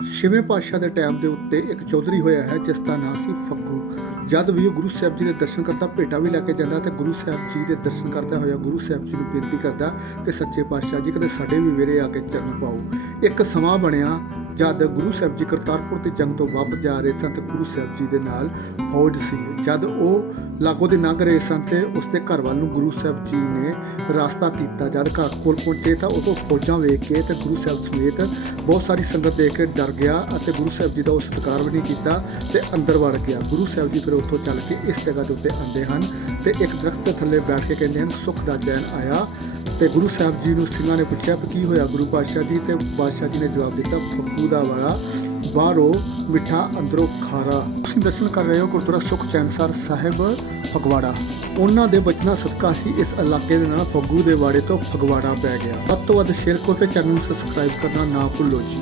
ਛੇਵੇਂ ਪਾਤਸ਼ਾਹ ਦੇ ਟਾਈਮ ਦੇ ਉੱਤੇ ਇੱਕ ਚੌਧਰੀ ਹੋਇਆ ਹੈ, ਜਿਸ ਦਾ ਨਾਮ ਸੀ ਫੱਗੂ। ਜਦ ਵੀ ਉਹ ਗੁਰੂ ਸਾਹਿਬ ਜੀ ਦੇ ਦਰਸ਼ਨ ਕਰਦਾ, ਭੇਟਾ ਵੀ ਲੈ ਕੇ ਜਾਂਦਾ ਤੇ ਗੁਰੂ ਸਾਹਿਬ ਜੀ ਦੇ ਦਰਸ਼ਨ ਕਰਦਾ ਹੋਇਆ, ਗੁਰੂ ਸਾਹਿਬ ਜੀ ਨੂੰ ਬੇਨਤੀ ਕਰਦਾ ਕਿ ਸੱਚੇ ਪਾਤਸ਼ਾਹ ਜੀ ਕਦੇ ਸਾਡੇ ਵੀ ਵੇਰੇ ਆ ਕੇ ਚਰਨ ਪਾਓ। ਇੱਕ ਸਮਾਂ ਬਣਿਆ ਜਦ ਗੁਰੂ ਸਾਹਿਬ ਜੀ ਕਰਤਾਰਪੁਰ ਦੀ ਜੰਗ ਤੋਂ ਵਾਪਸ ਜਾ ਰਹੇ ਸਨ ਤੇ ਗੁਰੂ ਸਾਹਿਬ ਜੀ ਦੇ ਨਾਲ ਫੌਜ ਸੀ। ਜਦ ਉਹ ਲਾਗੋ ਦੇ ਲੰਘ ਰਹੇ ਸਨ ਤੇ ਉਸ ਦੇ ਘਰ ਵੱਲ ਨੂੰ ਗੁਰੂ ਸਾਹਿਬ ਜੀ ਨੇ ਰਸਤਾ ਕੀਤਾ। ਜਦ ਘਰ ਕੋਲ ਪਹੁੰਚੇ ਤਾਂ ਉਹ ਤੋਂ ਫੌਜਾਂ ਵੇਖ ਕੇ ਤੇ ਗੁਰੂ ਸਾਹਿਬ ਸਮੇਤ ਬਹੁਤ ਸਾਰੀ ਸੰਗਤ ਦੇਖ ਕੇ ਡਰ ਗਿਆ ਅਤੇ ਗੁਰੂ ਸਾਹਿਬ ਜੀ ਦਾ ਉਹ ਸਤਿਕਾਰ ਵੀ ਨਹੀਂ ਕੀਤਾ ਤੇ ਅੰਦਰ ਵੜ ਗਿਆ। ਗੁਰੂ ਸਾਹਿਬ ਜੀ ਫਿਰ ਉੱਥੋਂ ਚੱਲ ਕੇ ਇਸ ਜਗ੍ਹਾ ਦੇ ਉੱਤੇ ਆਉਂਦੇ ਹਨ ਤੇ ਇੱਕ ਦਰਖਤ ਥੱਲੇ ਬੈਠ ਕੇ ਕਹਿੰਦੇ ਹਨ, ਸੁੱਖ ਦਾ ਚੈਨ ਆਇਆ। ਤੇ ਗੁਰੂ ਸਾਹਿਬ ਜੀ ਨੂੰ ਸਿੰਘਾਂ ਨੇ ਪੁੱਛਿਆ ਵੀ ਕੀ ਹੋਇਆ? ਗੁਰੂ ਪਾਤਸ਼ਾਹ ਜੀ ਤੇ ਬਾਦਸ਼ਾਹ ਜੀ ਨੇ ਜਵਾਬ ਦਿੱਤਾ ਫੱਕੂ ਦਾ ਵਾਲਾ, ਬਾਹਰੋਂ ਮਿੱਠਾ ਅੰਦਰੋਂ ਖਾਰਾ। ਤੁਸੀਂ ਦਰਸ਼ਨ ਕਰ ਰਹੇ ਹੋ ਗੁਰਦੁਆਰਾ ਸੁਖ ਚੈਨਸਰ ਸਾਹਿਬ ਫਗਵਾੜਾ। ਉਹਨਾਂ ਦੇ ਬਚਨਾਂ ਸਦਕਾ ਸੀ ਇਸ ਇਲਾਕੇ ਦੇ ਨਾਲ ਫੱਗੂ ਦੇ ਵਾੜੇ ਤੋਂ ਫਗਵਾੜਾ ਪੈ ਗਿਆ। ਵੱਧ ਤੋਂ ਵੱਧ ਸ਼ੇਅਰ ਕਰੋ ਤੇ ਚੈਨਲ ਨੂੰ ਸਬਸਕ੍ਰਾਈਬ ਕਰਨਾ ਨਾ ਭੁੱਲੋ ਜੀ।